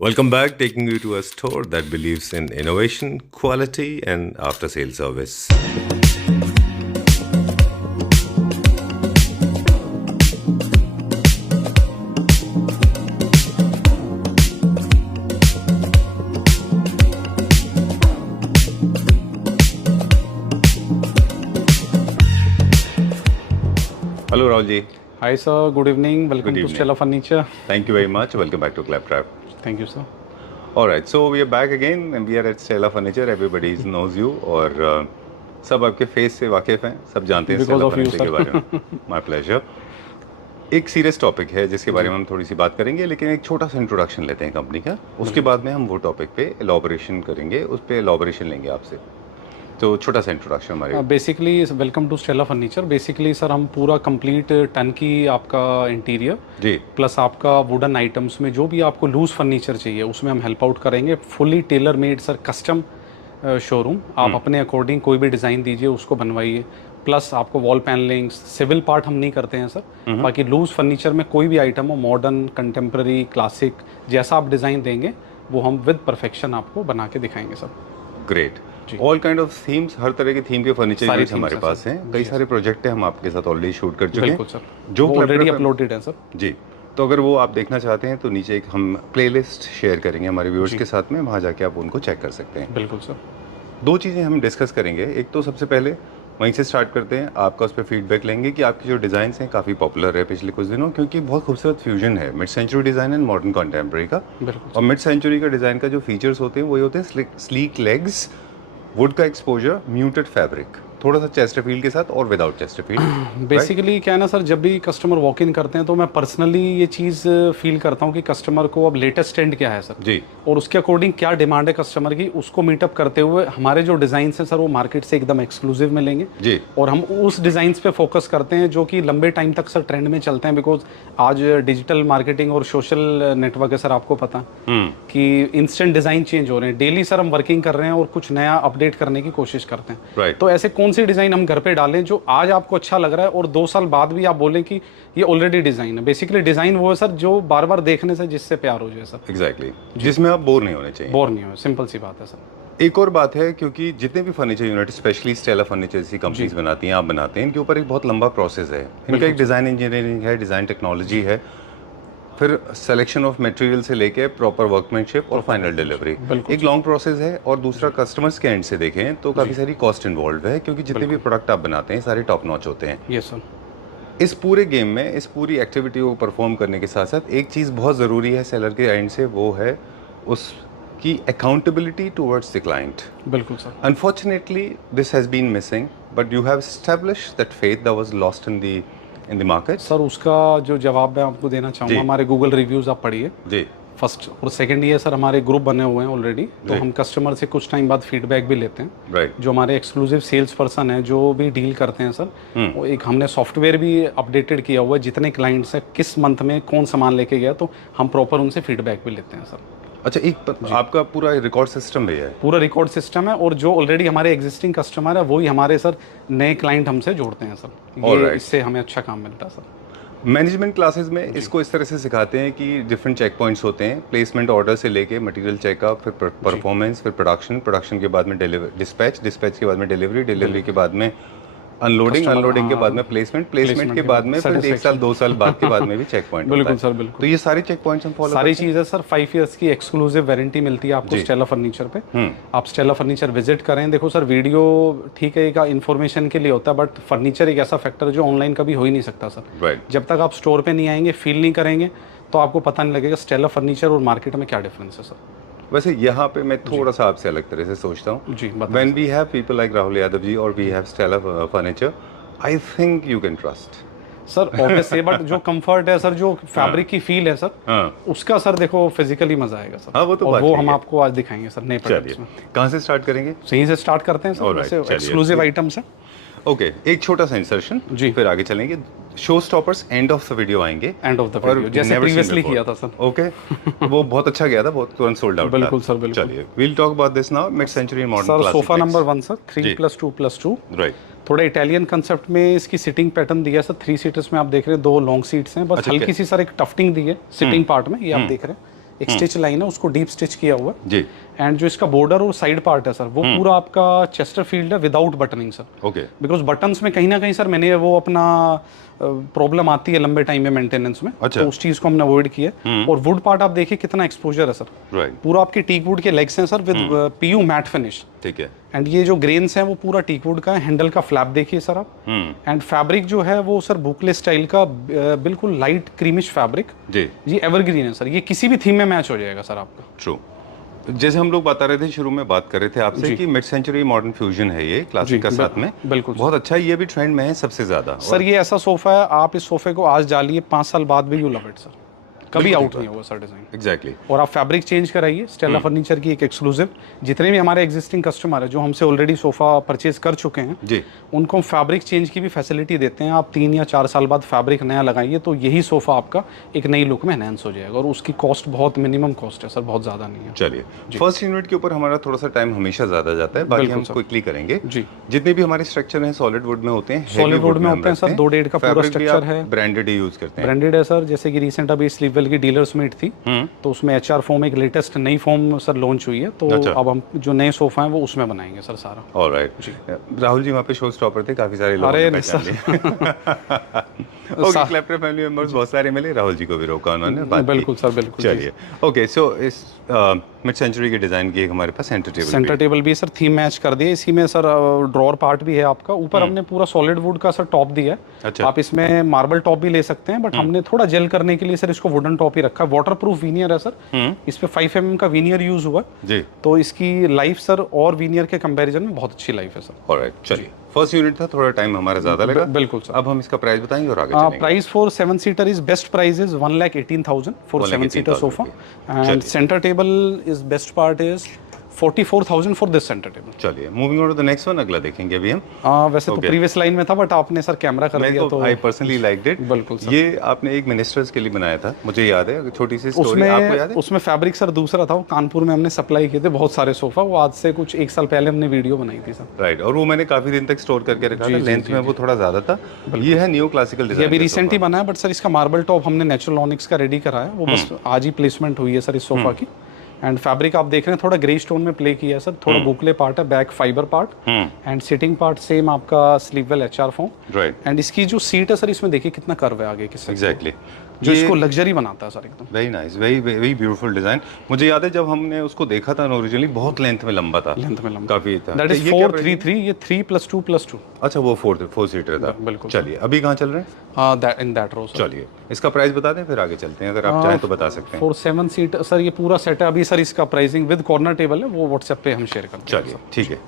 Welcome back, taking you to a store that believes in innovation, quality, and after sale service. Hello, Raulji. Hi sir, good evening. Welcome to Stella Furniture. Thank you very much. Welcome back to Claptrap. Thank you sir. All right, so we are back again and we are at Stella Furniture. Everybody knows you और सब आपके face से वाकिफ़ हैं, सब जानते हैं Because Stella of you, Furniture के बारे में. My pleasure. एक सीरियस टॉपिक है जिसके बारे में हम थोड़ी सी बात करेंगे, लेकिन एक छोटा सा इंट्रोडक्शन लेते हैं कंपनी का. उसके बाद में हम वो टॉपिक पे एलॉबरेशन करेंगे, उस पे एलॉबरेशन लेंगे आपसे. तो छोटा सा इंट्रोडक्शन हमारे. Basically welcome to Stella furniture. Basically sir हम पूरा कंप्लीट टन की आपका इंटीरियर जी प्लस आपका वुडन आइटम्स में जो भी आपको लूज फर्नीचर चाहिए उसमें हम हेल्प आउट करेंगे. Fully tailor made sir, custom showroom. आप अपने अकॉर्डिंग कोई भी डिज़ाइन दीजिए, उसको बनवाइए. प्लस आपको वॉल पैनलिंग, सिविल पार्ट हम नहीं करते हैं सर. बाकी लूज फर्नीचर में कोई भी आइटम हो, मॉडर्न, कंटेम्प्रेरी, क्लासिक, जैसा आप डिज़ाइन देंगे वो हम विद परफेक्शन आपको बना के दिखाएंगे sir. Great. All kind of themes, हर तरह के थीम के फर्नीचर हमारे पास हैं. कई सारे प्रोजेक्ट हैं, हम आपके साथ ऑलरेडी शूट कर चुके हैं सर, जो ऑलरेडी अपलोडेड है सर. जी, तो अगर वो आप देखना चाहते हैं तो नीचे एक हम प्लेलिस्ट शेयर करेंगे हमारे व्यूअर्स के साथ में, वहाँ जाके आप उनको चेक कर सकते हैं. बिल्कुल सर. दो चीज़ें हम डिस्कस करेंगे. एक तो सबसे पहले वहीं से स्टार्ट करते हैं, आपका उस पर फीडबैक लेंगे कि आपके जो डिज़ाइंस हैं काफ़ी पॉपुलर है पिछले कुछ दिनों, क्योंकि बहुत खूबसूरत फ्यूजन है mid century design and modern contemporary का. और मिड सेंचुरी का डिज़ाइन का जो फीचर्स होते हैं वही होते हैं स्लीक लेग्स, वुड का एक्सपोजर, म्यूटेड फैब्रिक, थोड़ा सा चेस्टरफील्ड के साथ और विदाउट चेस्टरफील्ड. बेसिकली क्या है ना सर, जब भी कस्टमर वॉक इन करते हैं तो मैं पर्सनली ये चीज़ फील करता हूँ कि कस्टमर को अब लेटेस्ट ट्रेंड क्या है सर जी, और उसके अकॉर्डिंग क्या डिमांड है कस्टमर की, उसको मीटअप करते हुए हमारे जो डिज़ाइन हैं सर वो मार्केट से एकदम एक्सक्लूसिव मिलेंगे जी. और हम उस डिज़ाइंस पे फोकस करते हैं जो कि लंबे टाइम तक सर ट्रेंड में चलते हैं. बिकॉज आज डिजिटल मार्केटिंग और सोशल नेटवर्क है सर, आपको पता कि इंस्टेंट डिज़ाइन चेंज हो रहे हैं. डेली सर हम वर्किंग कर रहे हैं और कुछ नया अपडेट करने की कोशिश करते हैं. राइट. तो ऐसे कौन सी डिज़ाइन हम घर पे डालें जो आज आपको अच्छा लग रहा है और 2 साल बाद भी आप बोलें कि ये ऑलरेडी डिज़ाइन है. बेसिकली डिज़ाइन वो है सर जो बार बार देखने से जिससे प्यार हो जाए सर. एग्जैक्टली, जिसमें आप बोर नहीं होने चाहिए. बोर नहीं हो, सिंपल सी बात है सर. एक और बात है, क्योंकि जितने भी furniture unit specially Stella furniture जैसी कंपनीज बनाती हैं, आप बनाते हैं, इनके ऊपर एक बहुत लंबा प्रोसेस है. इनका एक डिज़ाइन इंजीनियरिंग है, डिज़ाइन टेक्नोलॉजी है, फिर सिलेक्शन ऑफ मटेरियल से लेके प्रॉपर वर्कमैनशिप और फाइनल डिलीवरी, एक लॉन्ग प्रोसेस है. और दूसरा कस्टमर्स के एंड से देखें तो काफ़ी सारी कॉस्ट इन्वॉल्व है, क्योंकि जितने भी प्रोडक्ट आप बनाते हैं सारे टॉप नॉच होते हैं. Yes sir. इस पूरे गेम में, इस पूरी एक्टिविटी को परफॉर्म करने के साथ साथ एक चीज़ बहुत ज़रूरी है सेलर के एंड से, वो है उसकी अकाउंटेबिलिटी टुवर्ड्स द क्लाइंट. बिल्कुल sir. Unfortunately this has been missing, but you have established that faith that was lost in the market. Sir उसका जो जवाब मैं आपको देना चाहूँगा, हमारे गूगल रिव्यूज़ आप पढ़िए जी. फर्स्ट और सेकंड ये सर हमारे ग्रुप बने हुए हैं ऑलरेडी, तो हम कस्टमर से कुछ टाइम बाद फीडबैक भी लेते हैं. राइट. जो हमारे एक्सक्लूसिव सेल्स पर्सन हैं जो भी डील करते हैं सर, वो एक हमने सॉफ्टवेयर भी अपडेटेड किया हुआ है, जितने क्लाइंट्स हैं किस मंथ में कौन सामान लेके गया, तो हम प्रॉपर उनसे फीडबैक भी लेते हैं सर. अच्छा, आपका पूरा रिकॉर्ड सिस्टम भी है? पूरा रिकॉर्ड सिस्टम है, और जो ऑलरेडी हमारे एग्जिस्टिंग कस्टमर है वही हमारे सर नए क्लाइंट हमसे जोड़ते हैं सर. ये इससे हमें अच्छा काम मिलता है सर. मैनेजमेंट क्लासेस में इसको इस तरह से सिखाते हैं कि डिफरेंट चेक पॉइंट्स होते हैं, प्लेसमेंट ऑर्डर से लेके मटेरियल चेकअप, फिर परफॉर्मेंस, फिर प्रोडक्शन के बाद में डिस्पैच के बाद में डिलीवरी के बाद में अनलोडिंग के बाद में प्लेसमेंट के बाद में फिर 1 साल 2 साल बाद के बाद में भी चेक पॉइंट. बिल्कुल सर, बिल्कुल. तो ये सारे चेक पॉइंट्स हम फॉलो सारी चीज़ें सर 5 इयर्स की एक्सक्लूसिव वारंटी मिलती है आपको स्टेला फर्नीचर पे. आप स्टेला फर्नीचर विजिट करें. देखो सर, वीडियो ठीक है का इन्फॉर्मेशन के लिए होता है, बट फर्नीचर एक ऐसा फैक्टर है जो ऑनलाइन कभी हो ही नहीं सकता सर. राइट. जब तक आप स्टोर पे नहीं आएंगे, फील नहीं करेंगे, तो आपको पता नहीं लगेगा स्टेला फर्नीचर और मार्केट में क्या डिफरेंस है सर. वैसे यहाँ पे मैं थोड़ा सा आपसे अलग तरह से सोचता हूँ. When we have people like Rahul Yadav ji और we have Stella furniture, I think you can trust sir. Obviously, but जो कंफर्ट है सर, जो फैब्रिक की फील है सर, उसका सर देखो फिजिकली मजा आएगा सर. हाँ, वो तो और वो हम आपको आज दिखाएंगे सर नए प्रोडक्ट्स में. कहाँ से स्टार्ट करेंगे? सही से स्टार्ट करते हैं सर. वैसे एक्सक्लूसिव आइटम्स हैं. ओके, एक छोटा सा इंसर्शन जी, फिर आगे चलेंगे. Show stoppers end of the video आएंगे. एंड ऑफ द वीडियो जैसे प्रीवियसली किया था सर. ओके. वो बहुत अच्छा गया था, बहुत तुरंत सोल्ड आउट. बिल्कुल सर, बिल्कुल. चलिए, we'll talk about this now. Mid century modern classic. Sir sofa number 1 sir, 3+2+2. Right. थोड़ा इटालियन कंसेप्ट में इसकी सिटिंग पैटर्न दिया है सर. 3 सीटर्स में आप देख रहे हैं 2 लॉन्ग सीट्स हैं, बस हल्की सी सर एक टफ्टिंग दी है सिटिंग पार्ट में, ये आप देख रहे हैं. एक स्टिच लाइन है उसको डीप स्टिच किया हुआ है जी। एंड जो इसका बॉर्डर और साइड पार्ट है सर वो पूरा आपका चेस्टरफील्ड है without buttoning sir. Okay. Because buttons में कहीं ना कहीं सर मैंने वो अपना प्रॉब्लम आती है लंबे टाइम में मेंटेनेंस में, अच्छा। तो उस चीज़ को हमने अवॉइड किया। और वुड पार्ट आप देखिए कितना एक्सपोजर है सर, राइट। पूरा आपके टीक वुड के लेग्स हैं sir with PU matt finish. ठीक है। एंड ये जो ग्रेन्स हैं वो पूरा टीक वुड का है। हैंडल का फ्लैप देखिए सर आप। एंड फैब्रिक जो है वो सर बुकले स्टाइल का बिल्कुल लाइट क्रीमिश फैब्रिक जी। ये एवरग्रीन है सर, ये किसी भी थीम में मैच हो जाएगा सर आपका। ट्रू। जैसे हम लोग बता रहे थे शुरू में बात कर रहे थे आपसे कि मिड सेंचुरी मॉडर्न फ्यूजन है ये क्लासिक का साथ में। बिल्कुल बहुत अच्छा, ये भी ट्रेंड में है सबसे ज्यादा। सर ये ऐसा सोफा है, आप इस सोफे को आज डालिए 5 साल बाद भी यू लव इट सर, कभी आउट नहीं होगा सर डिजाइन। एग्जैक्टली। और आप फैब्रिक चेंज कराइए, स्टेला फर्नीचर की एक एक्सक्लूसिव, जितने भी हमारे एग्जिस्टिंग कस्टमर है जो हमसे ऑलरेडी सोफा परचेज कर चुके हैं जी, उनको हम फैब्रिक चेंज की भी फैसिलिटी देते हैं। आप 3 या 4 साल बाद फैब्रिक नया लगाइए तो यही सोफा आपका एक नई लुक में एनहांस हो जाएगा। और उसकी कॉस्ट बहुत मिनिमम कॉस्ट है सर, बहुत ज़्यादा नहीं है। चलिए फर्स्ट यूनिट के ऊपर हमारा थोड़ा सा टाइम हमेशा ज्यादा जाता है, बाकी हम क्विकली करेंगे। जी। जितने भी हमारे स्ट्रक्चर हैं सॉलिड वुड में होते हैं, सॉलिड वुड में होते हैं सर, 2.5 का पूरा स्ट्रक्चर है। ब्रांडेड ही यूज करते हैं। ब्रांडेड है सर, जैसे कि रिसेंट अभी स्लीववेल की डीलर्स मीट थी तो उसमें HR फोम एक लेटेस्ट नई फोम सर लॉन्च हुई है, तो अब हम जो नए सोफा हैं वो उसमें बनाएंगे सर सारा। ऑलराइट। राहुल जी वहाँ पे शो स्टॉपर थे, काफी सारे लोग अरे पहचान लिए। ओके, क्लैप्टर फैमिली मेंबर्स बहुत सारे मिले, राहुल जी को भी रोका उन्होंने, बात की। बिल्कुल सर, बिल्कुल। चलिए ओके, सो इस मिड सेंचुरी के डिजाइन की एक हमारे पास सेंटर टेबल भी सर थीम मैच कर दिए। इसी में सर ड्रॉर पार्ट भी है आपका, ऊपर हमने पूरा सॉलिड वुड का सर टॉप दिया है। अच्छा। आप इसमें मार्बल टॉप भी ले सकते हैं, बट हमने थोड़ा जेल करने के लिए सर इसको वुडन टॉप ही रखा है। वाटरप्रूफ वीनियर है सर, इस पे 5 mm का वीनियर यूज हुआ जी, तो इसकी लाइफ सर और वीनियर के कंपैरिजन में बहुत अच्छी लाइफ है सर। ऑलराइट। चलिए फर्स्ट यूनिट था, थोड़ा टाइम हमारा ज्यादा लगा। बिल्कुल सर। अब हम इसका प्राइस बताएंगे और आगे चलेंगे। Price for 7 seater is best price is 1,18,000 for 7 seater sofa and centre table is best part is 44,000 for this centre table. चलिए moving on to the next one, अगला देखेंगे अभी हम। वैसे तो प्रीवियस लाइन में था बट आपने सर कैमरा कर दिया तो आई पर्सनली लाइक्ड इट। बिल्कुल सर। ये आपने एक मिनिस्टर्स के लिए बनाया था, मुझे याद है, छोटी सी स्टोरी आपको याद है? उसमें फैब्रिक सर दूसरा था, वो कानपुर में हमने सप्लाई किए थे बहुत सारे सोफा, वो आज से कुछ 1 साल पहले हमने वीडियो बनाई थी सर। राइट, और वो मैंने काफी दिन तक स्टोर करके रखा था, लेंथ में वो थोड़ा ज्यादा था। ये है न्यू क्लासिकल डिजाइन, ये अभी रिसेंट ही बना है, बट सर इसका मार्बल टॉप हमने नेचुरल ऑनिक्स का रेडी करा है, वो बस आज ही प्लेसमेंट हुई है सर इस सोफा की। एंड फैब्रिक आप देख रहे हैं थोड़ा ग्रे स्टोन में प्ले किया है सर, थोड़ा बुकले पार्ट है, back fibre part and sitting part same आपका स्लीववेल HR फोम। राइट। एंड इसकी जो सीट है सर, इसमें देखिए कितना कर्व है आगे की साइड, एग्जैक्टली, जो इसको लग्जरी बनाता है सर एकदम। Very nice, very beautiful design. मुझे याद है जब हमने उसको देखा था ओरिजिनली, बहुत लेंथ में लंबा था, काफी था। दैट इज 433, ये 3+2+2। अच्छा, वो 4 सीटर था। बिल्कुल। चलिए अभी कहाँ चल रहे हैं? In that row sir. चलिए इसका प्राइस बता दें, फिर आगे चलते हैं, अगर आप चाहें तो बता सकते हैं। फॉर 7 सीट सर ये पूरा सेट है अभी सर, इसका प्राइसिंग विद कॉर्नर टेबल है, वो व्हाट्सएप पे हम शेयर करते हैं। चलिए ठीक है,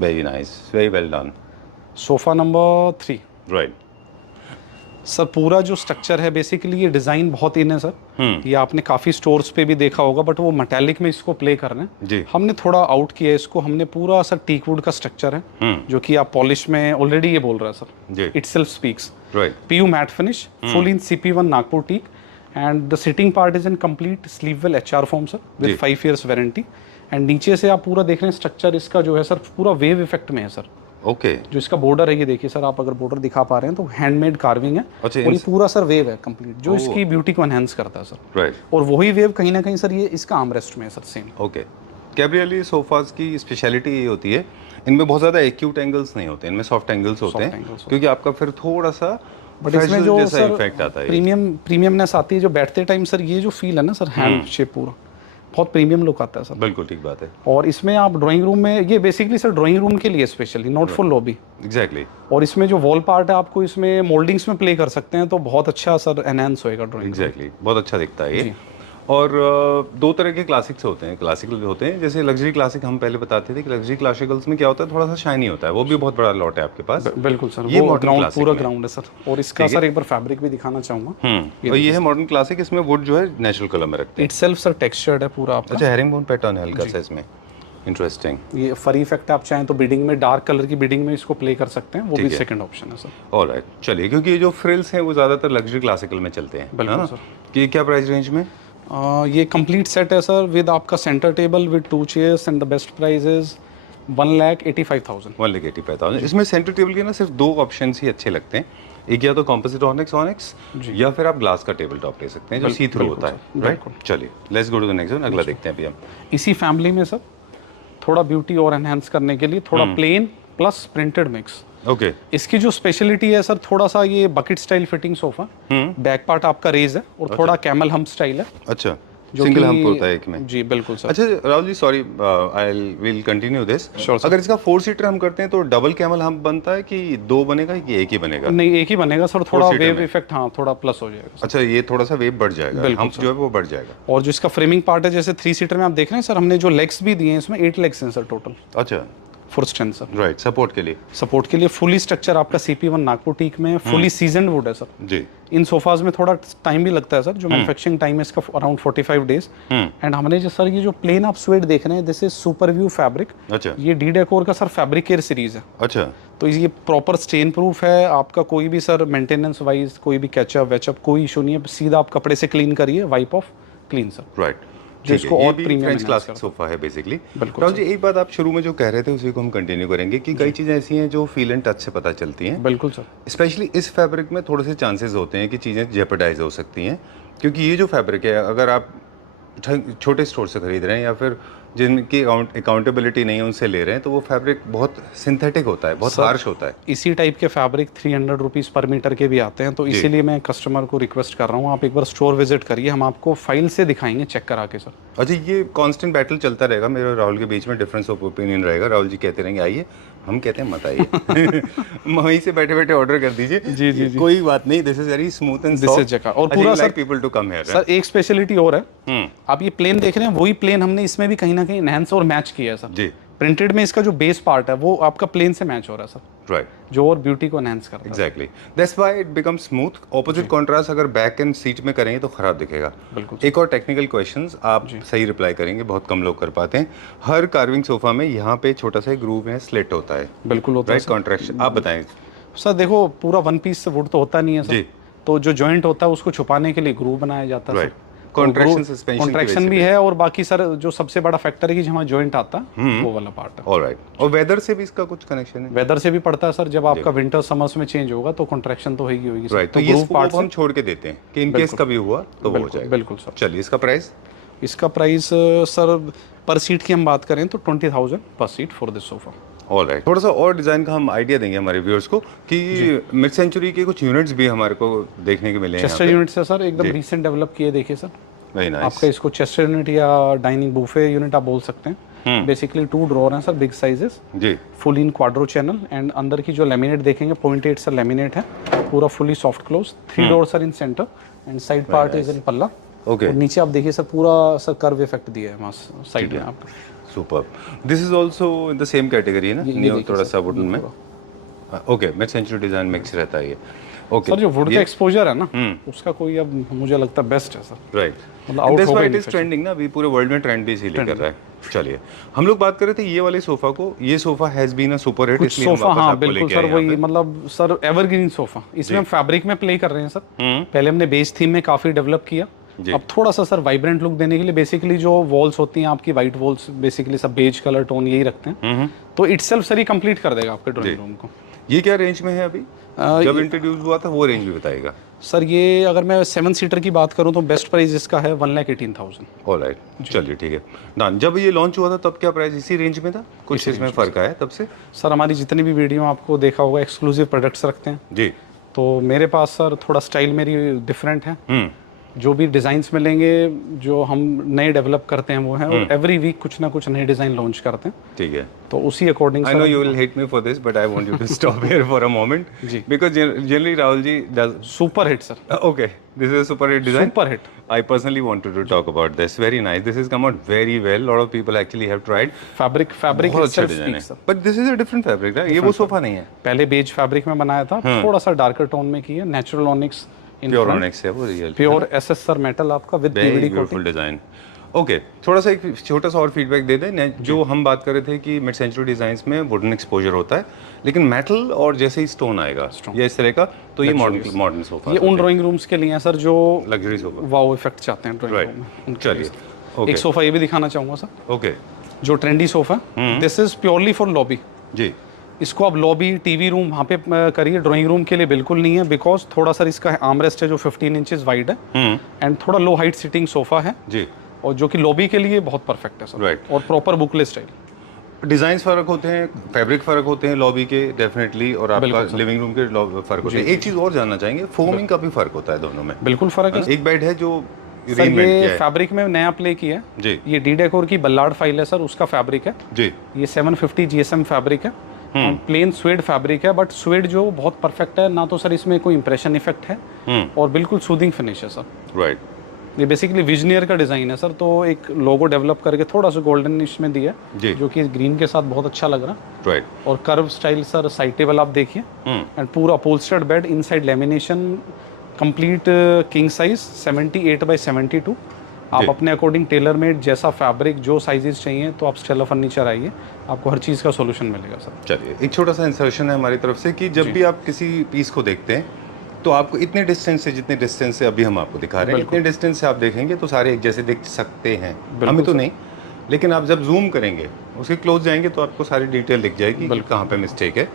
very nice, very well done. Sofa number 3। Right sir पूरा जो स्ट्रक्चर है बेसिकली ये डिज़ाइन बहुत इन है सर, ये आपने काफ़ी स्टोर्स पे भी देखा होगा, बट वो मेटालिक में इसको प्ले कर रहे हैं जी। हमने थोड़ा आउट किया है इसको, हमने पूरा सर टीक वुड का स्ट्रक्चर है जो कि आप पॉलिश में ऑलरेडी ये बोल रहा है सर, जी, itself speaks. Right. PU matte finish, full in CP1 Nagpur teak and the sitting part is in complete Sleepwell HR foam sir with 5 years warranty. And नीचे से आप पूरा देख रहे हैं स्ट्रक्चर इसका जो है सर पूरा वेव इफेक्ट में है सर। ओके। जो इसका बॉर्डर है ये देखिए सर, आप अगर बॉर्डर दिखा पा रहे हैं तो हैंडमेड कार्विंग है। अच्छा, और ये पूरा सर वेव है कंप्लीट, जो इसकी ब्यूटी को एनहांस करता है सर। राइट। और वही वेव कहीं ना कहीं सर ये इसका आर्मरेस्ट में है सर सेम। ओके। कैब्रियोली सोफास की स्पेशलिटी ये होती है, इनमें बहुत ज़्यादा एक्यूट एंगल्स नहीं होते, इनमें सॉफ्ट एंगल्स होते हैं, क्योंकि आपका फिर थोड़ा सा बट इसमें जो सर इफेक्ट आता है, प्रीमियमनेस आती है जो बैठते टाइम सर, ये जो फील है ना सर, हैंड शेप पूरा बहुत प्रीमियम लुक आता है सर। बिल्कुल ठीक बात है। और इसमें आप ड्राइंग रूम में, ये बेसिकली सर ड्राइंग रूम के लिए specially, not for lobby. Exactly. और इसमें जो वॉल पार्ट है आपको इसमें मोल्डिंग्स में प्ले कर सकते हैं, तो बहुत अच्छा सर एनहांस होएगा ड्राइंग। एग्जैक्टली, बहुत अच्छा दिखता है ये। और 2 तरह के क्लासिक्स होते हैं, क्लासिकल होते हैं, जैसे लग्जरी क्लासिक हम पहले बताते थे कि लग्जरी क्लासिकल्स में क्या होता है, थोड़ा सा शाइनी होता है, वो भी बहुत बड़ा लॉट है आपके पास। बिल्कुल सर, ये वो मॉडर्न ग्राउंड पूरा ग्राउंड है सर। और इसका सर एक बार फैब्रिक भी दिखाना चाहूंगा। और ये है मॉडर्न क्लासिक, इसमें वुड जो है नेचुरल कलर में रखते हैं। इटसेल्फ सर टेक्सचर्ड है पूरा आपका। अच्छा, हेरिंगबोन पैटर्न है हल्का सा इसमें, इंटरेस्टिंग। ये फरी इफेक्ट आप चाहें तो बिडिंग में, डार्क कलर की बिडिंग में इसको प्ले कर सकते हैं, वो भी सेकंड ऑप्शन है सर। ऑलराइट, चलिए, क्योंकि ये जो फ्रिल्स हैं वो ज्यादातर लग्जरी क्लासिकल में चलते हैं। बिल्कुल सर। कि क्या प्राइस रेंज में? ये कंप्लीट सेट है सर विद आपका centre table with 2 chairs and the best price is 1,85,000। 1,85,000। इसमें सेंटर टेबल के ना सिर्फ 2 ऑप्शन ही अच्छे लगते हैं। एक या तो कॉम्पोजिट ऑनिक्स या फिर आप ग्लास का टेबल टॉप ले सकते हैं जो सी थ्रू होता है, राइट? चलिए let's go to the next one, अगला देखते हैं अभी हम। इसी फैमिली में सर थोड़ा ब्यूटी और एनहांस करने के लिए थोड़ा plain plus printed mix. Okay, इसकी जो स्पेशलिटी है सर, थोड़ा सा ये bucket style fitting sofa, back part आपका रेज है और थोड़ा कैमल हम्प स्टाइल है। अच्छा, जो सिंगल कि- हम्प होता है एक में। जी बिल्कुल सर। अच्छा Rahul ji, sorry, I will continue this. Sure, sir. अगर इसका 4 सीटर हम करते हैं तो डबल कैमल हम्प बनता है कि 2 बनेगा कि एक ही बनेगा? नहीं, एक ही बनेगा सर, थोड़ा seater वेव में। इफेक्ट हाँ थोड़ा प्लस हो जाएगा। अच्छा, ये थोड़ा सा वेव बढ़ जाएगा, बिल्कुल हम्प जो है वो बढ़ जाएगा। और जो इसका फ्रेमिंग पार्ट है, जैसे 3 सीटर में आप देख रहे हैं सर, हमने जो लेग्स भी दिए हैं इसमें 8 लेग्स हैं सर टोटल, अच्छा, full strength sir. Right, support के लिए। सपोर्ट के लिए फुली स्ट्रक्चर आपका CP1 नागपुर टीक में, फुली सीजनड वुड है सर। जी, इन सोफाज में थोड़ा टाइम भी लगता है सर, जो मैन्युफैक्चरिंग टाइम है इसका अराउंड 45 डेज। एंड हमने जो सर ये जो प्लेन आप स्वेट देख रहे हैं, this is super view fabric. अच्छा ये डी डेकोर का सर फैब्रिक केयर सीरीज है, अच्छा, तो ये प्रॉपर स्टेन प्रूफ है। आपका कोई भी सर मेंटेनेंस वाइज कोई भी कैचअप वेचअप कोई इशू नहीं है, सीधा आप कपड़े से क्लीन करिए, wipe off clean sir. Right, जो इसको और प्रीमियम फ्रेंच क्लासिक सोफा है बेसिकली। बिल्कुल राहुल जी, एक बात आप शुरू में जो कह रहे थे उसी को हम कंटिन्यू करेंगे कि कई चीज़ें ऐसी हैं जो फील एंड टच से पता चलती हैं। बिल्कुल सर। स्पेशली इस फैब्रिक में थोड़े से चांसेस होते हैं कि चीज़ें जेपरडाइज हो सकती हैं, क्योंकि ये जो फैब्रिक है, अगर आप छोटे स्टोर से खरीद रहे हैं या फिर जिनकी अकाउंटेबिलिटी नहीं है उनसे ले रहे हैं, तो वो फैब्रिक बहुत सिंथेटिक होता है, बहुत हार्श होता है। इसी टाइप के फैब्रिक 300 रुपीज़ पर मीटर के भी आते हैं, तो इसीलिए मैं कस्टमर को रिक्वेस्ट कर रहा हूँ, आप एक बार स्टोर विजिट करिए, हम आपको फाइल से दिखाएंगे चेक करा के सर। अच्छा, ये कांस्टेंट बैटल चलता रहेगा मेरे और राहुल के बीच में, डिफरेंस ऑफ ओपिनियन रहेगा। राहुल जी कहते रहेंगे आइए, हम कहते हैं मत आइए। वहीं से बैठे बैठे ऑर्डर कर दीजिए। जी, जी, जी। कोई बात नहीं, this is very smooth and This is जगह। और पूरा sir people to come here. Sir एक स्पेशलिटी और है, आप ये प्लेन देख रहे हैं, वही प्लेन हमने इसमें भी कहीं ना कहीं एनहांस और मैच किया है सर। जी, प्रिंटेड में इसका जो बेस पार्ट है वो आपका प्लेन से मैच हो रहा है सर, राइट, जो और ब्यूटी को एनहांस करता है। Exactly, that's why it becomes smooth. Opposite contrast अगर बैक एंड सीट में करेंगे तो खराब दिखेगा। बिल्कुल। एक और टेक्निकल क्वेश्चंस आप सही रिप्लाई करेंगे, बहुत कम लोग कर पाते हैं। हर कार्विंग सोफा में यहाँ पे छोटा सा ग्रूव है, स्लिट होता है, बिल्कुल होता है राइट? कॉन्ट्रैक्शन आप बताएं सर। देखो पूरा वन पीस से वुड तो होता नहीं है सर, जी। तो जो जॉइंट होता है उसको छुपाने के लिए ग्रूव बनाया जाता है right, sir. Contraction suspension contraction भी है, और बाकी सर जो सबसे बड़ा फैक्टर है कि जहाँ जॉइंट आता है वो वाला पार्ट है। ऑलराइट, और वेदर से भी इसका कुछ कनेक्शन है? वेदर से भी पड़ता है सर, जब आपका विंटर समर्स में चेंज होगा तो कॉन्ट्रैक्शन तो होगी होगी सर। राइट, तो ये ग्रूव पार्ट हम छोड़ के देते हैं कि इन केस कभी हुआ तो वो हो जाएगा। बिल्कुल सर। चलिए, इसका प्राइस? इसका प्राइस सर पर सीट की हम बात करें तो 20,000 पर seat for this sofa. Alright, थोड़ा सा और डिजाइन का हम आइडिया देंगे हमारे व्यूअर्स को कि मिड सेंचुरी के कुछ यूनिट्स भी हमारे को देखने के मिले हैं। चेस्टर यूनिट से सर एकदम रिसेंट डेवलप किए, देखिए सर। Very nice. आपका इसको चेस्टर यूनिट या डाइनिंग बूफे यूनिट आप बोल सकते हैं। बेसिकली 2 ड्रॉर हैं सर, बिग साइजेस, जी, full in Quadro channel, and अंदर की जो लेमिनेट देखेंगे 0.8 सर लेमिनेट है, पूरा fully soft close. 3 door sir in centre and side part is इन पल्ला। ओके, और नीचे आप देखिए सर पूरा सर कर्व इफेक्ट दिया है वहाँ साइड में आपको। Super. This is also in the same category है ना, न्यू थोड़ा सा वुडन में। Okay, mid century design mix रहता है ये। ओके सर जो वुड का एक्सपोजर है ना, उसका कोई अब मुझे लगता है बेस्ट है सर। राइट, मतलब आउट दैट्स हो व्हाई गई इट इज ट्रेंडिंग ना, अभी पूरे वर्ल्ड में ट्रेंड भी इसीलिए कर रहा है। चलिए, हम लोग बात कर रहे थे ये वाले सोफा को, ये sofa has been a super hit, इसलिए हम सोफा वापस हाँ आपको बिल्कुल लेके सर, आए वही यहाँ पे। मतलब सर एवरग्रीन सोफा। इसमें हम फैब्रिक में प्ले कर रहे हैं सर। पहले हमने बेस थीम में काफी डेवलप किया, अब थोड़ा सा सर वाइब्रेंट लुक देने के लिए बेसिकली जो वॉल्स होती हैं आपकी वाइट वॉल्स, बेसिकली सब बेज कलर टोन यही रखते हैं, तो इटसेल्फ सर ही कंप्लीट कर देगा आपके ड्राइंग रूम को। ये क्या रेंज में है अभी? जब इंट्रोड्यूस हुआ था वो रेंज भी बताएगा सर। ये अगर मैं 7 सीटर की बात करूं तो बेस्ट प्राइस इसका है 1,18,000। ऑलराइट, चलिए ठीक है डन। जब ये लॉन्च हुआ था तब क्या प्राइस इसी रेंज में था? कुछ इसमें फर्क आया तब से? सर हमारी जितनी भी वीडियो आपको देखा होगा एक्सक्लूसिव प्रोडक्ट्स रखते हैं जी, तो मेरे पास सर थोड़ा स्टाइल मेरी डिफरेंट है। जो भी डिज़ाइंस मिलेंगे जो हम नए डेवलप करते हैं वो हैं, और एवरी वीक कुछ ना कुछ नए डिज़ाइन लॉन्च करते हैं। ठीक है, तो उसी according I know you will hate me for this, but I want you to stop here for a moment. जी। Because generally Rahul ji does. Super hit sir, Okay, this is a super hit design. Super hit. I personally wanted to talk about this. Very nice. This has come out very well. A lot of people actually have tried. Fabric बहुत अच्छा itself design है. speaks, sir। But this is a different fabric, right? ये वो sofa नहीं है. पहले beige fabric में बनाया था, थोड़ा सा डार्कर टोन में किया, natural onyx in Pure onyx है वो real. Pure SS sir metal आपका with Very PVD beautiful design. ओके, थोड़ा सा एक छोटा सा और फीडबैक दे दें। जो हम बात कर रहे थे कि मिड सेंचुरी डिजाइन्स में वुडन एक्सपोजर होता है, लेकिन मेटल और जैसे ही स्टोन आएगा या इस तरह का, तो ये मॉडर्न सोफा ये उन ड्राइंग रूम्स के लिए है सर जो लग्जरी सोफा। वाओ इफेक्ट चाहते हैं ड्राइंग रूम में। राइट, चलिए ओके एक सोफा ये भी दिखाना चाहूंगा सर, ओके जो trendy sofa, this is purely for lobby. जी, इसको आप लॉबी टीवी रूम वहाँ पे करिए, ड्राइंग रूम के लिए बिल्कुल नहीं है, बिकॉज थोड़ा सर इसका आर्मरेस्ट है जो 15 इंचेस वाइड है एंड थोड़ा लो हाइट सिटिंग सोफा है जी, और जो कि लॉबी के लिए बहुत परफेक्ट है सर। Right. और प्रॉपर बुकले स्टाइल। डिजाइन फर्क होते हैं, फैब्रिक फर्क होते हैं लॉबी के डेफिनेटली, और आपका लिविंग रूम के फर्क होते हैं। एक चीज और जानना चाहेंगे, फोमिंग का भी फर्क होता है दोनों में? बिल्कुल फर्क है। एक बेड है जो सर reinvent ये किया है। फैब्रिक में नया प्ले किया है जी ये डी डेकोर की बल्लार्ड फाइल है सर, उसका फैब्रिक है जी, ये 750 GSM फैब्रिक है, प्लेन स्वेड फैब्रिक है, बट स्वेड जो बहुत परफेक्ट है ना, तो सर इसमें कोई इंप्रेशन इफेक्ट है और बिल्कुल सूदिंग फिनिश है सर। राइट। ये बेसिकली विजनियर का डिजाइन है सर, तो एक लोगो डेवलप करके थोड़ा सा गोल्डनिश में दिया जी। जो कि ग्रीन के साथ बहुत अच्छा लग रहा। राइट। और curve style sir, side table आप देखिए एंड पूरा upholstered bed, inside lamination, complete king size 78x72। आप अपने अकॉर्डिंग टेलर मेड जैसा फैब्रिक जो साइजेस चाहिए तो आप स्टेला फर्नीचर आइए, आपको हर चीज़ का सोल्यूशन मिलेगा सर। चलिए, एक छोटा सा इंसर्शन है हमारी तरफ से कि जब भी आप किसी पीस को देखते हैं तो आपको इतने डिस्टेंस से, जितने डिस्टेंस से अभी हम आपको दिखा रहे हैं, इतने डिस्टेंस से आप देखेंगे तो सारे एक जैसे दिख सकते हैं, हमें तो नहीं, लेकिन आप जब जूम करेंगे, उसके क्लोज जाएंगे तो आपको सारी डिटेल दिख जाएगी कि कहाँ पे मिस्टेक है।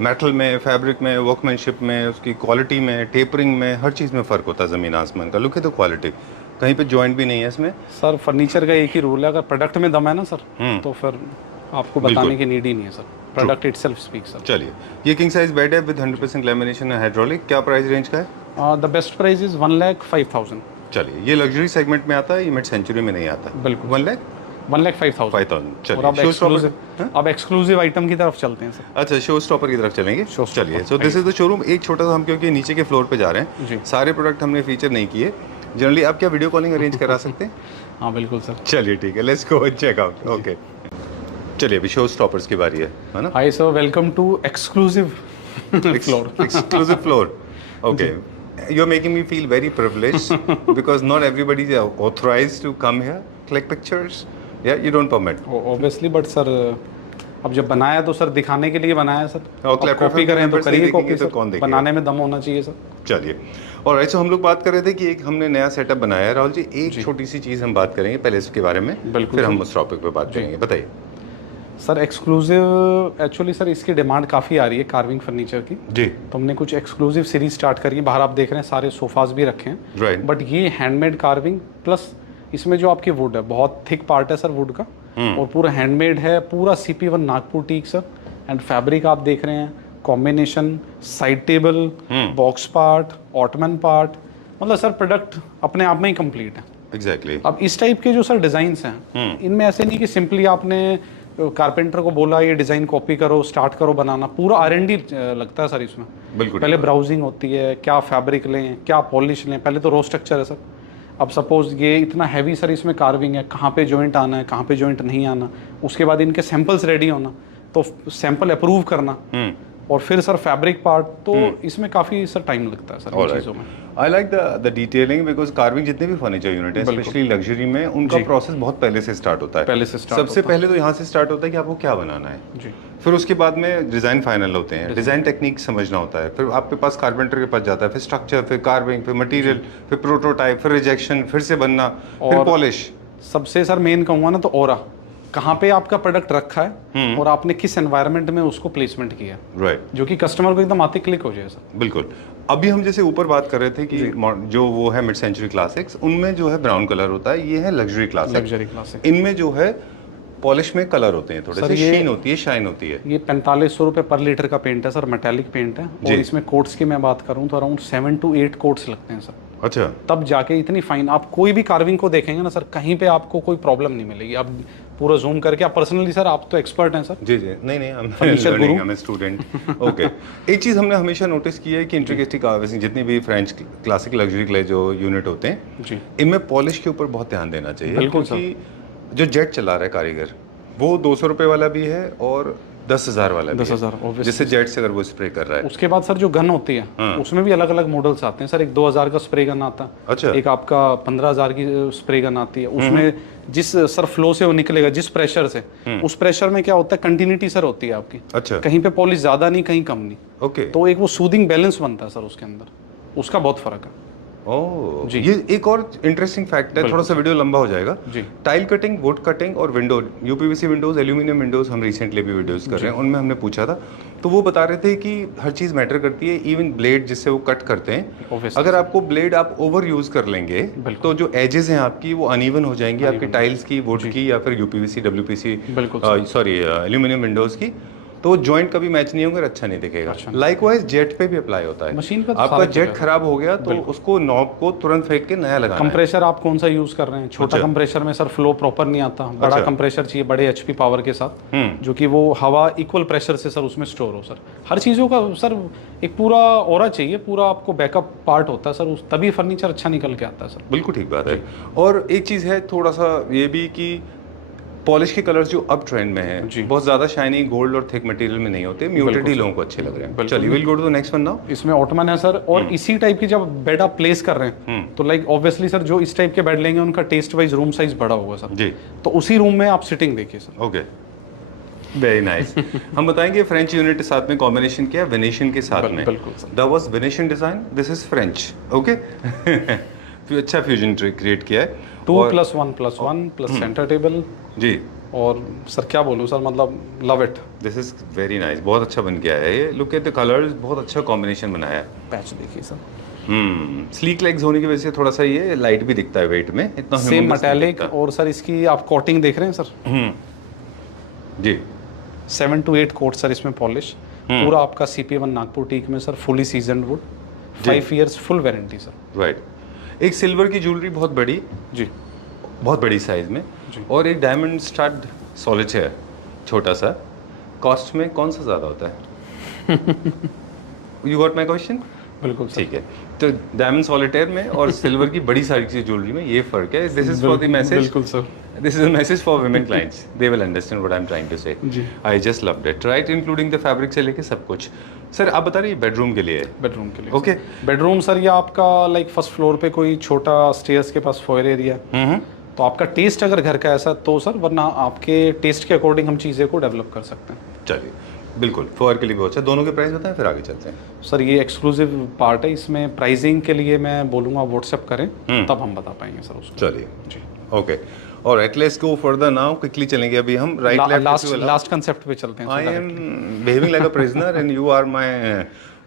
मेटल में, फैब्रिक में, वर्कमैनशिप में, उसकी क्वालिटी में, टेपरिंग में, हर चीज़ में फ़र्क होता है ज़मीन आसमान का। लुक है तो क्वालिटी, कहीं पे जॉइंट भी नहीं है इसमें। सर फर्नीचर का एक ही रूल है, अगर प्रोडक्ट में दम है ना सर तो फिर आपको बताने की नीड ही नहीं है sir, product itself speaks sir. चलिए, ये किंग साइज बेड है विद 100% लेमिनेशन एंड हाइड्रोलिक, क्या प्राइस रेंज का है? The best price is 1,05,000। चलिए, ये लग्जरी सेगमेंट में आता है, ये मिड सेंचुरी में नहीं आता। बिल्कुल। 1,05,000। 1,05,000। और चलिए, अब एक्सक्लूसिव आइटम की तरफ चलते हैं सर। अच्छा, शो स्टॉपर की तरफ चलेंगे। चलिए, so this is the showroom. एक छोटा सा, हम क्योंकि नीचे के फ्लोर पे जा रहे हैं, सारे प्रोडक्ट हमने फीचर नहीं किए। जनरली आप क्या वीडियो कॉलिंग अरेंज करा सकते हैं? हाँ बिल्कुल सर। चलिए ठीक है, let's go check out. Okay, चलिए अभी शो स्टॉपर्स की बारी है ना? Hi sir, welcome to exclusive floor. Exclusive floor. Okay. You're making me feel very privileged because not everybody is authorized to come here, click pictures. Yeah, you don't permit. Obviously, but sir अब जब बनाया तो sir दिखाने के लिए बनाया sir, और अब कॉपी करें तो करिए कॉपी तो सर, कौन देखेगा? बनाने में दम होना चाहिए सर। चलिए, और ऐसे हम लोग बात कर रहे थे कि एक हमने नया सेटअप बनाया है। राहुल जी, एक छोटी सी चीज़ हम बात करेंगे पहले इसके बारे में, फिर हम उस टॉपिक पे बात करेंगे। बताइए सर। एक्सक्लूसिव एक्चुअली सर इसकी डिमांड काफ़ी आ रही है कार्विंग फर्नीचर की, जी। तो हमने कुछ एक्सक्लूसिव सीरीज स्टार्ट करी। बाहर आप देख रहे हैं सारे सोफाज भी रखे हैं, राइट। बट ये हैंडमेड कार्विंग प्लस इसमें जो आपकी वुड है, बहुत थिक पार्ट है सर वुड का, और पूरा हैंडमेड है, पूरा CP1 Nagpur teak sir. And fabric आप देख रहे हैं, combination, side table, box part, ottoman part, मतलब सर प्रोडक्ट अपने आप में ही कंप्लीट है। एग्जैक्टली। अब इस टाइप के जो सर डिज़ाइंस हैं, इनमें ऐसे नहीं कि सिंपली आपने कारपेंटर को बोला ये डिज़ाइन कॉपी करो, स्टार्ट करो बनाना, पूरा R&D लगता है सर इसमें। बिल्कुल। पहले ब्राउजिंग होती है, क्या फैब्रिक लें, क्या पॉलिश लें, पहले तो रो स्ट्रक्चर है सर। अब सपोज ये इतना हैवी सर इसमें कार्विंग है, कहाँ पे जॉइंट आना है, कहाँ पे जॉइंट नहीं आना, उसके बाद इनके सैंपल्स रेडी होना, तो सैंपल अप्रूव करना, और फिर सर फैब्रिक पार्ट, तो इसमें काफ़ी सर टाइम लगता है सर इन चीज़ों में। I like the detailing because carving जितने भी फर्नीचर यूनिट है, स्पेशली लग्जरी में, उनका प्रोसेस बहुत पहले से स्टार्ट होता है। पहले से स्टार्ट सबसे पहले तो यहाँ से स्टार्ट होता है कि आपको क्या बनाना है जी। फिर उसके बाद में डिज़ाइन फाइनल होते हैं, डिज़ाइन टेक्निक समझना होता है, फिर आपके पास कारपेंटर के पास जाता है, फिर स्ट्रक्चर, फिर कार्विंग, फिर मटेरियल, फिर प्रोटोटाइप, फिर रिजेक्शन, फिर से बनना, फिर पॉलिश। सबसे सर मेन कहूँगा ना तो ऑरा, कहाँ पे आपका प्रोडक्ट रखा है और आपने किस एनवायरनमेंट में उसको प्लेसमेंट किया, राइट, जो कि कस्टमर को एकदम आते क्लिक हो जाए सर। बिल्कुल। अभी हम जैसे ऊपर बात कर रहे थे कि जो वो है मिड सेंचुरी क्लासिक्स, उनमें जो है ब्राउन कलर होता है, ये है लग्जरी क्लासिक। लग्जरी क्लासिक, इनमें जो है पॉलिश में कलर होते हैं, थोड़े से शीन होती है, शाइन होती है। ये 4500 रुपये पर लीटर का पेंट है सर, मेटालिक पेंट है, और इसमें कोट्स की मैं बात करूँ तो अराउंड 7 to 8 कोट्स लगते हैं सर। अच्छा। तब जाके इतनी फाइन, आप कोई भी कार्विंग को देखेंगे ना सर, कहीं पे आपको कोई प्रॉब्लम नहीं मिलेगी। आप पूरा जूम करके, आप पर्सनली सर, आप तो एक्सपर्ट हैं सर। जी जी, नहीं नहीं, I'm a student. ओके। एक चीज़ हमने हमेशा नोटिस की है कि इंट्रिकेसी कार्विंग, जितनी भी फ्रेंच क्लासिक लग्जरी के लिए जो यूनिट होते हैं जी, इनमें पॉलिश के ऊपर बहुत ध्यान देना चाहिए। बिल्कुल क्योंकि जो जेट चला रहा है कारीगर, वो 200 रुपये वाला भी है और 10,000 वाला भी 10,000 जिससे जेट से अगर वो स्प्रे कर रहा है। उसके बाद सर जो गन होती है उसमें भी अलग अलग मॉडल्स आते हैं सर। एक 2,000 का स्प्रे गन आता है, अच्छा, एक आपका 15,000 की स्प्रे गन आती है। उसमें जिस सर फ्लो से वो निकलेगा, जिस प्रेशर से, उस प्रेशर में क्या होता है, कंटिन्यूटी सर होती है आपकी। अच्छा, कहीं पे पॉलिश ज्यादा नहीं, कहीं कम नहीं। ओके, तो एक वो सूदिंग बैलेंस बनता है सर उसके अंदर, उसका बहुत फर्क है। ओह जी। ये एक और इंटरेस्टिंग फैक्ट है, थोड़ा सा वीडियो लंबा हो जाएगा। जी। टाइल कटिंग, वुड कटिंग और window, UPVC Windows, aluminium Windows हम रिसेंटली भी वीडियोस कर रहे हैं, उनमें हमने पूछा था, तो वो बता रहे थे कि हर चीज़ मैटर करती है, इवन ब्लेड जिससे वो कट करते हैं। Obviously, अगर आपको ब्लेड आप ओवर यूज़ कर लेंगे तो जो एजेस हैं आपकी वो अनइवन हो जाएंगी, आपकी टाइल्स की, वुड की या फिर यूपीवीसी डब्ल्यूपीसी, बिल्कुल सॉरी एल्यूमिनियम विंडोज की, तो वो जॉइंट कभी मैच नहीं होंगे और अच्छा नहीं दिखेगा। लाइकवाइज जेट पे भी अप्लाई होता है। मशीन का तो आपका सारा जेट खराब हो गया तो उसको नॉब को तुरंत फेंक के नया लगाना है। कंप्रेसर आप कौन सा यूज कर रहे हैं? छोटा कंप्रेसर में सर फ्लो प्रॉपर नहीं आता, बड़ा कंप्रेसर चाहिए बड़े एचपी पावर के साथ, जो कि वो हवा इक्वल प्रेशर से सर उसमें स्टोर हो। सर हर चीज़ों का सर एक पूरा ऑरा चाहिए, पूरा आपको बैकअप पार्ट होता है सर, तभी फर्नीचर अच्छा निकल के आता है सर। बिल्कुल ठीक बात है। और एक चीज़ है थोड़ा सा ये भी कि पॉलिश के कलर्स जो अब ट्रेंड में है बहुत ज्यादा शाइनी गोल्ड और थिक मटेरियल में नहीं होते, म्यूटेड ही लोगों को अच्छे लग रहे हैं। चलिए will go to the next one now. इसमें ऑटोमन है सर, और इसी टाइप की जब बेड आप प्लेस कर रहे हैं तो लाइक ऑब्वियसली सर जो इस टाइप के बेड लेंगे उनका टेस्ट वाइज रूम साइज बड़ा होगा सर जी, तो उसी रूम में आप सिटिंग देखिए सर। Okay, very nice. हम बताएंगे फ्रेंच यूनिट के साथ में कॉम्बिनेशन किया वेनेशियन के साथ में। बिल्कुल sir. That was Venetian design, this is French. Okay तो अच्छा फ्यूजन क्रिएट किया है। 2+1+1 प्लस सेंटर टेबल जी, और सर क्या बोलूँ सर, मतलब love it. This is very nice, बहुत अच्छा बन गया है ये। लुक एट द कलर्स, बहुत अच्छा कॉम्बिनेशन बनाया है। पैच देखिए सर, स्लीक लेग्स होने की वजह से थोड़ा सा ये लाइट भी दिखता है वेट में, इतना सेम humongous नहीं मेटालिक। दिखता। और सर इसकी आप कोटिंग देख रहे हैं सर, जी 7 to 8 कोट सर इसमें पॉलिश, पूरा आपका CP1 नागपुर टीक में sir, fully seasoned wood, 5 years full warranty sir. Right. एक सिल्वर की ज्वेलरी बहुत बड़ी, जी बहुत बड़ी साइज में, और एक डायमंड स्टड सॉलिटेयर छोटा सा, कॉस्ट में कौन सा ज़्यादा होता है? You got my question? बिल्कुल सर। ठीक है, तो डायमंड सॉलिटेयर में और सिल्वर की बड़ी साइज की ज्वेलरी में ये फर्क है। This is for the message, बिल्कुल sir. This is a message for women clients, they will understand what I am trying to say. I just loved it, right, including the fabric से लेके सब कुछ। Sir आप बता रहे हैं bedroom के लिए है? बेडरूम के लिए ओके। बेडरूम सर ये आपका लाइक फर्स्ट फ्लोर पे कोई छोटा स्टेयर्स के पास फोयर एरिया है, तो आपका टेस्ट अगर घर का ऐसा तो सर, वरना आपके टेस्ट के अकॉर्डिंग हम चीज़ें को डेवलप कर सकते हैं। चलिए बिल्कुल, फोर के लिए बहुत अच्छा। दोनों के प्राइस बताएं फिर आगे चलते हैं। सर ये एक्सक्लूसिव पार्ट है, इसमें प्राइसिंग के लिए मैं बोलूँगा व्हाट्सएप करें तब हम बता पाएंगे सर उसको। चलिए जी okay, alright, let's go further now. Quickly चलेंगे अभी हम राइट लास्ट कंसेप्ट पे चलते हैं। I am behaving like a prisoner and you are my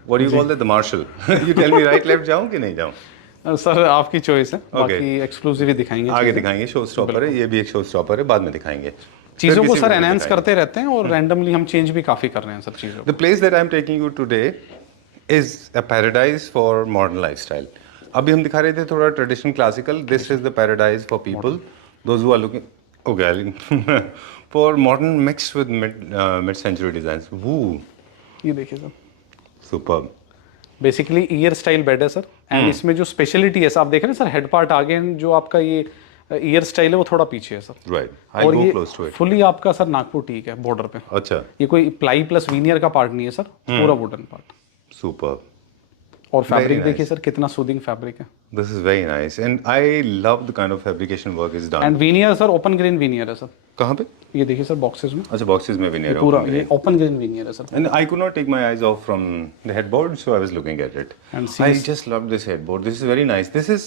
what do you call that, the marshal. You tell me right left जाऊं कि नहीं जाऊं? सर आपकी चॉइस है, बाकी एक्सक्लूसिव ही दिखाएंगे। आगे दिखाएंगे, शो स्टॉपर है, ये भी एक शो स्टॉपर है, बाद में दिखाएंगे। चीज़ों को सर एनहांस करते रहते हैं और रैंडमली हम चेंज भी काफ़ी कर रहे हैं सर चीज़ों। The place that I am taking you today is a paradise for modern lifestyle. अभी हम दिखा रहे थे थोड़ा traditional classical, this is the paradise for people those who are looking for modern mixed with mid century designs. Woo, ये देखिए sir, superb. Basically ईयर style bed है सर, एंड इसमें जो स्पेशलिटी है सर, आप देख रहे हैं सर हेड पार्ट आगे, जो आपका ये ईयर स्टाइल है वो थोड़ा पीछे है सर। राइट, आई और गो ये क्लोज टू इट। फुली आपका सर नागपुर टीक है बॉर्डर पे। अच्छा, ये कोई प्लाई प्लस वीनियर का पार्ट नहीं है सर, पूरा वुडन पार्ट। सुपर्ब। और फैब्रिक देखिए सर कितना सूदिंग फैब्रिक है, This is very nice and I love the kind of fabrication work is done. And veneer sir open grain veneer है sir. कहाँ पे? ये देखिए सर बॉक्सेस में, अच्छा, boxes में veneer है, पूरा open ये grain. ओपन ग्रेन वीनियर है sir. And I could not take my eyes off from the headboard, so I was looking at it. And I just love this headboard. This is very nice. This is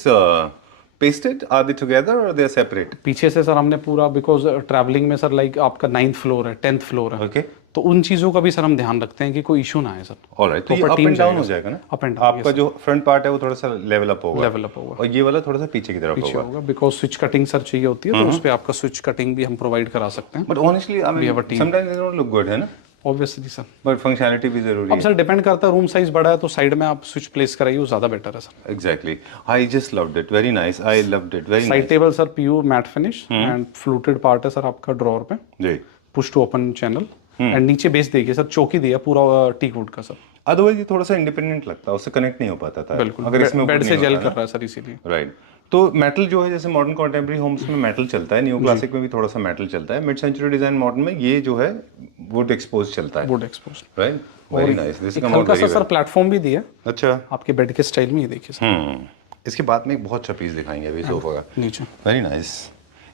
pasted. Are they together or they are separate? पीछे से sir हमने पूरा, because travelling में sir like आपका 9th floor है, 10th floor है, Okay. तो उन चीज़ों का भी सर हम ध्यान रखते हैं कि कोई इशू ना आए सर। All right. तो ये Proper up team and down जाएगा हो जाएगा ना? Up and down, आपका जो front part है वो थोड़ा सा level up होगा. लेवल अप होगा, और ये वाला थोड़ा सा पीछे की तरफ पीछे होगा. होगा, बिकॉज स्विच कटिंग सर चाहिए होती है, तो उस पे आपका स्विच कटिंग भी हम प्रोवाइड करा सकते हैं। But honestly, I mean, have a team. sometimes they don't look good, है ना? ऑब्वियसली सर, But functionality भी जरूरी अब है. सर डिपेंड करता है, रूम साइज बड़ा है तो साइड में आप स्विच प्लेस कराइए, वो ज़्यादा बेटर है sir. Exactly. I just loved it. Very nice. I loved it. Very side nice. Table sir pure matte finish and fluted part है सर आपका ड्रॉर पे, जी. Push to open channel, and नीचे base देखिए sir, चौकी दिया पूरा teak wood का सर। अदरवाइज ये थोड़ा सा इंडिपेंडेंट लगता है, उससे कनेक्ट नहीं हो पाता था। बिल्कुल, अगर इसमें बेड wood से नहीं जेल होता कर रहा है सर इसीलिए। ना। राइट। तो मेटल जो है, जैसे मॉडर्न कॉन्टेम्प्रेरी होम्स में मेटल चलता है, न्यू क्लासिक में भी थोड़ा सा मेटल चलता है, मिड सेंचुरी डिजाइन मॉडर्न में ये जो है वुड एक्सपोज चलता है। Would expose, right, very nice. This come out हल्का सा वेरी सर वेल। प्लेटफॉर्म भी दिया अच्छा, आपके बेड के स्टाइल में, ये देखिए सर इसके बाद में एक बहुत अच्छा पीस दिखाएंगे अभी सोफा का। नीचे। Very nice.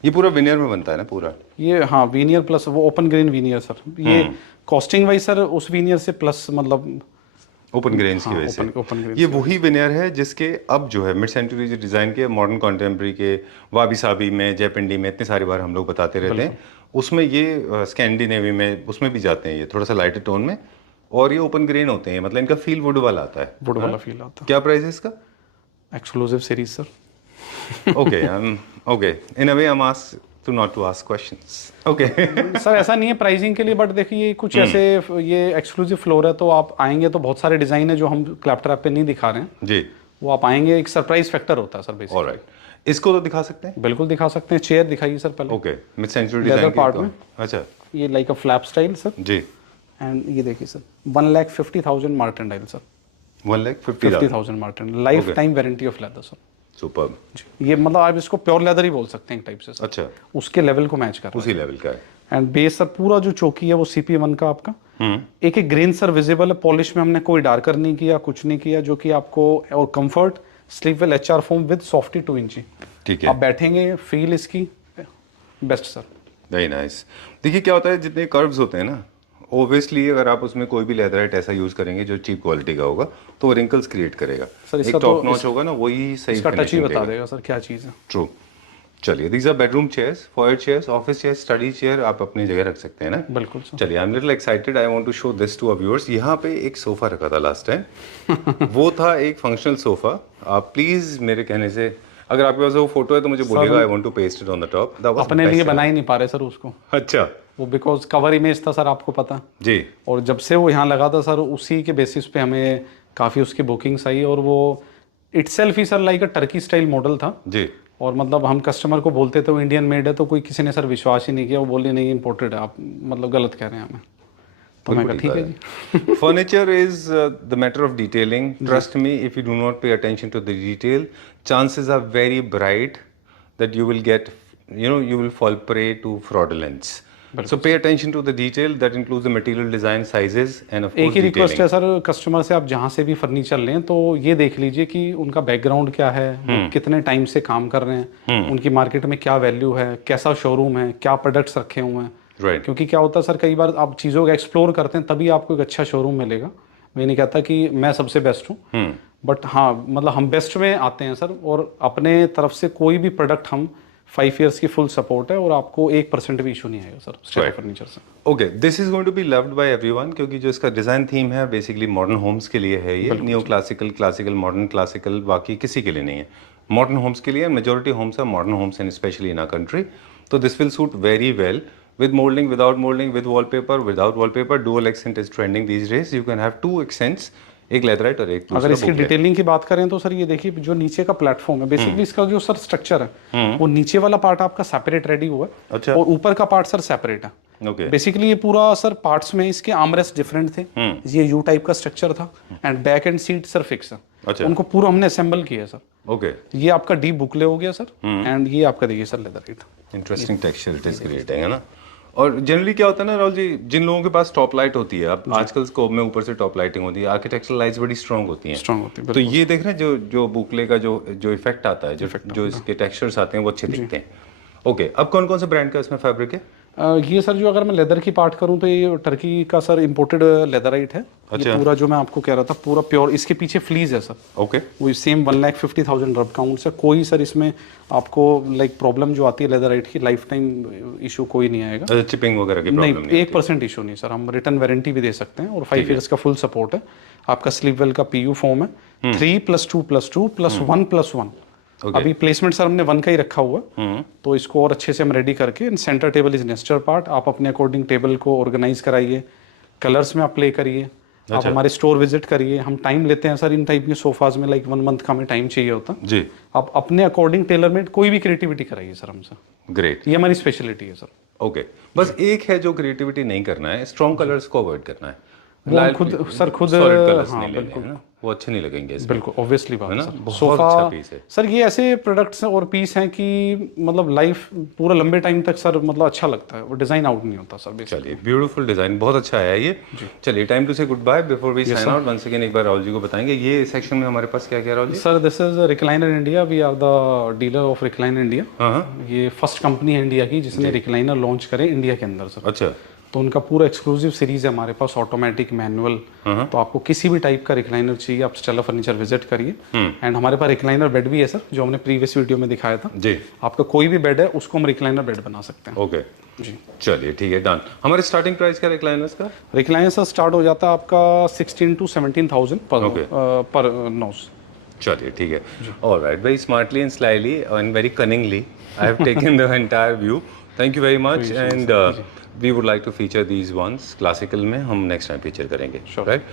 ये पूरा विनियर में बनता है ना पूरा? ये हाँ वीनियर प्लस वो ओपन ग्रेन वीनियर सर, ये कॉस्टिंग वाइज सर उस वीनियर से प्लस मतलब ओपन ग्रेन्स की वजह से। ओपन ग्रेन ये वही विनियर है जिसके अब जो है मिड सेंचुरी जो डिज़ाइन के मॉडर्न कॉन्टेम्प्रेरी के वाबी साबी में, जयपिंडी में इतनी सारी बार हम लोग बताते रहते हैं, उसमें ये स्कैंडिनेवी में उसमें भी जाते हैं, ये थोड़ा सा लाइटर टोन में, और ये ओपन ग्रेन होते हैं, मतलब इनका फील वुड वाला आता है। वुड वाला फील आता क्या प्राइस है इसका? है। Exclusive series sir. Okay in a way I am asked to not to ask questions. Okay sir ऐसा नहीं है प्राइसिंग के लिए, बट देखिए कुछ ऐसे ये एक्सक्लूसिव फ्लोर है, तो आप आएंगे तो बहुत सारे डिजाइन है जो हम क्लैपटॉप पे नहीं दिखा रहे हैं जी, वो आप आएंगे, एक सरप्राइज फैक्टर होता है सर बेसिकली। ऑलराइट, इसको तो दिखा सकते हैं? बिल्कुल दिखा सकते हैं। चेयर दिखाइए सर पहले। Okay, mid century Leather design part की में। अच्छा ये like a flap style sir. जी, एंड ये देखिए sir 1,50,000 Martindale sir. 1,50,000 50,000 Martindale, life time warranty of leather sir. Super. ये मतलब आप इसको प्योर लेदर ही बोल सकते हैं एक टाइप से सर। अच्छा, उसके लेवल को मैच कर रहा उसी लेवल का है। है। एंड बेस सर पूरा जो चौकी है वो CP1 का आपका एक एक ग्रेन सर विजिबल है। पॉलिश में हमने कोई डार्कर नहीं किया, कुछ नहीं किया, जो कि आपको और comfort Sleepwell HR foam with softy 2 इंची। ठीक है, आप बैठेंगे फील इसकी बेस्ट सर। Very nice. देखिए क्या होता है, जितने कर्व्स होते हैं ना, ऑब्वियसली अगर आप उसमें कोई भी लेदराइट ऐसा यूज करेंगे जो चीप क्वालिटी का होगा तो वो रिंकल्स क्रिएट करेगा। सर एक इसका टॉप तो नॉच होगा ना, वही सही इसका टच ही finishing बता देगा। देगा सर क्या चीज़ है। ट्रू। चलिए, these are bedroom chairs, foyer chairs, office chairs, study chair, आप अपनी जगह रख सकते हैं ना। बिल्कुल सर। चलिए, I am little excited, I want to show this to our viewers. यहाँ पे एक सोफा रखा था लास्ट टाइम वो था एक फंक्शनल सोफा। आप प्लीज मेरे कहने से, अगर आपके पास वो फोटो है तो मुझे बोलिएगा, I want to paste it on the top. अपने लिए बना ही नहीं पा रहे सर उसको। अच्छा वो बिकॉज कवर इमेज था सर, आपको पता जी, और जब से वो यहाँ लगा था सर, उसी के बेसिस पे हमें काफ़ी उसकी बुकिंग्स आई, और वो इटसेल्फ ही सर लाइक अ टर्की स्टाइल मॉडल था। जी, और मतलब हम कस्टमर को बोलते थे वो इंडियन मेड है, तो कोई किसी ने सर विश्वास ही नहीं किया। वो बोले नहीं इम्पोर्टेड है, आप मतलब गलत कह रहे हैं हमें। तो मैं कहा ठीक है जी। furniture is the matter of detailing. Trust me, if you do not pay attention to the detail, chances are very bright that you will get, you will fall prey to fraudulence. So pay attention to the detail. That includes the material, design, sizes, and of एक course ही request detailing. है sir customer से, आप जहाँ से भी furniture लें तो ये देख लीजिए कि उनका बैकग्राउंड क्या है, वो कितने टाइम से काम कर रहे हैं, उनकी मार्केट में क्या वैल्यू है, कैसा शोरूम है, क्या प्रोडक्ट्स रखे हुए हैं। Right. क्योंकि क्या होता है सर, कई बार आप चीज़ों को एक्सप्लोर करते हैं तभी आपको एक अच्छा शोरूम मिलेगा। मैं नहीं कहता कि मैं सबसे बेस्ट हूँ, बट हाँ मतलब हम बेस्ट में आते हैं सर, और अपने तरफ से कोई भी प्रोडक्ट हम 5 इयर्स की फुल सपोर्ट है, और आपको 1% भी इशू नहीं आएगा सर स्टेला फर्नीचर से। Okay, this is going to be loved by everyone क्योंकि जो इसका डिजाइन थीम है बेसिकली मॉडर्न होम्स के लिए है। ये new classical, classical, modern classical, बाकी किसी के लिए नहीं है। मॉडर्न होम्स के लिए, majority homes are modern homes and specially in our country. तो this will suit very well with molding, without molding, with wallpaper, without wallpaper. Dual accent is trending these days. You can have 2 accents, एक leatherette और एक अगर दूसरा इसकी booklet. Detailing की बात करें तो सर ये देखिए जो नीचे का प्लेटफॉर्म है, बेसिकली इसका जो सर स्ट्रक्चर है वो नीचे वाला पार्ट आपका सेपरेट रेडी हुआ है, अच्छा। और ऊपर का पार्ट सर सेपरेट है। ओके, बेसिकली ये पूरा सर पार्ट्स में इसके आर्मरेस्ट डिफरेंट थे, ये यू टाइप का स्ट्रक्चर था, and back and seat sir fix है। अच्छा। उनको पूरा हमने असेंबल किया है सर। ओके, ये आपका डीप बुकले हो गया सर, एंड ये आपका देखिए sir leatherette. Interesting texture it is creating, है ना। और जनरली क्या होता है ना राहुल जी, जिन लोगों के पास टॉप लाइट होती है, अब आजकल स्कोप में ऊपर से टॉप लाइटिंग होती है, आर्किटेक्चरल लाइट्स बड़ी स्ट्रांग होती हैं। स्ट्रांग होती है तो ये देख रहे हैं जो बुकले का जो इफेक्ट आता है, जो इसके टेक्सचर्स आते हैं वो अच्छे दिखते हैं। ओके, अब कौन कौन से ब्रांड का इसमें फैब्रिक है? ये सर जो अगर मैं लेदर की पार्ट करूं तो ये टर्की का सर इंपोर्टेड लेदराइट है। अच्छा। ये पूरा जो मैं आपको कह रहा था पूरा प्योर, इसके पीछे फ्लीज है सर। ओके, वो सेम 1,50,000 रब काउंट से। कोई सर इसमें आपको लाइक प्रॉब्लम जो आती है लेदराइट की, लाइफ टाइम इशू कोई नहीं आएगा। अच्छा, चिपिंग वगैरह की नहीं, प्रॉब्लम नहीं 1% इशू नहीं सर। हम रिटर्न वारंटी भी दे सकते हैं, और 5 इयर्स का फुल सपोर्ट है। आपका स्लीपवेल का PU फॉर्म है 3+2+2+1+1। अभी प्लेसमेंट सर हमने 1 का ही रखा हुआ है, तो इसको और अच्छे से हम रेडी करके, centre table is Nestor part. आप अपने अकॉर्डिंग टेबल को ऑर्गेनाइज कराइए, कलर्स में आप प्ले करिए। आप हमारे स्टोर विजिट करिए, हम टाइम लेते हैं सर इन टाइप के सोफाज में, लाइक 1 मंथ का हमें टाइम चाहिए होता है जी। आप अपने अकॉर्डिंग टेलर मेड कोई भी क्रिएटिविटी कराइए सर हमसे। ग्रेट, ये हमारी स्पेशलिटी है सर। ओके, बस एक है जो क्रिएटिविटी नहीं करना है, स्ट्रॉन्ग कलर्स को अवॉइड करना है। वो हम खुद solid colours हाँ, नहीं लेने बिल्कुल हैं ना, वो अच्छे नहीं लगेंगे इसमें। बिल्कुल ऑब्वियसली बात है ना, है सर। बहुत सोफा अच्छा पीस है। सर ये ऐसे प्रोडक्ट्स और पीस हैं कि मतलब लाइफ पूरा लंबे टाइम तक सर मतलब अच्छा लगता है, वो डिजाइन आउट नहीं होता सर बेसिकली। चलिए, ब्यूटीफुल डिजाइन, बहुत अच्छा है ये। चलिए, time to say goodbye before we sign out. Once again एक बार राहुल जी को बताएंगे ये सेक्शन में हमारे पास क्या क्या Rahul ji? Sir this is recliner India, we are the dealer of recliner India. हाँ, ये फर्स्ट कंपनी है इंडिया की जिसने रिक्लाइनर लॉन्च करे इंडिया के अंदर सर। अच्छा, तो उनका पूरा एक्सक्लूसिव सीरीज़ है हमारे पास, ऑटोमेटिक, मैनुअल। तो आपको किसी भी टाइप का रिक्लाइनर चाहिए आप स्टेला फर्नीचर विजिट करिए। एंड हमारे पास रिक्लाइनर बेड भी है सर, जो हमने प्रीवियस वीडियो में दिखाया था। जी, आपका कोई भी बेड है उसको हम रिक्लाइनर बेड बना सकते हैं। ओके जी। चलिए ठीक है, डन। हमारे स्टार्टिंग प्राइस क्या रिक्लाइनर्स का? रिक्लाइनर सर स्टार्ट हो जाता है आपका 16 to 17,000 पर नोज। चलिए ठीक है, alright, very smartly and slyly and very cunningly I have taken the entire view. Thank you very much and we would like to feature these ones classical में, हम नेक्स्ट टाइम फीचर करेंगे, right?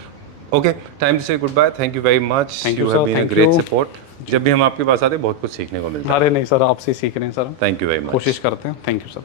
Okay, time to say goodbye. Thank you very much, you have been a great support. जब भी हम आपके पास आते हैं बहुत कुछ सीखने को मिलता है। अरे नहीं सर, आपसे सीख रहे हैं sir, thank you very much, कोशिश करते हैं। Thank you sir.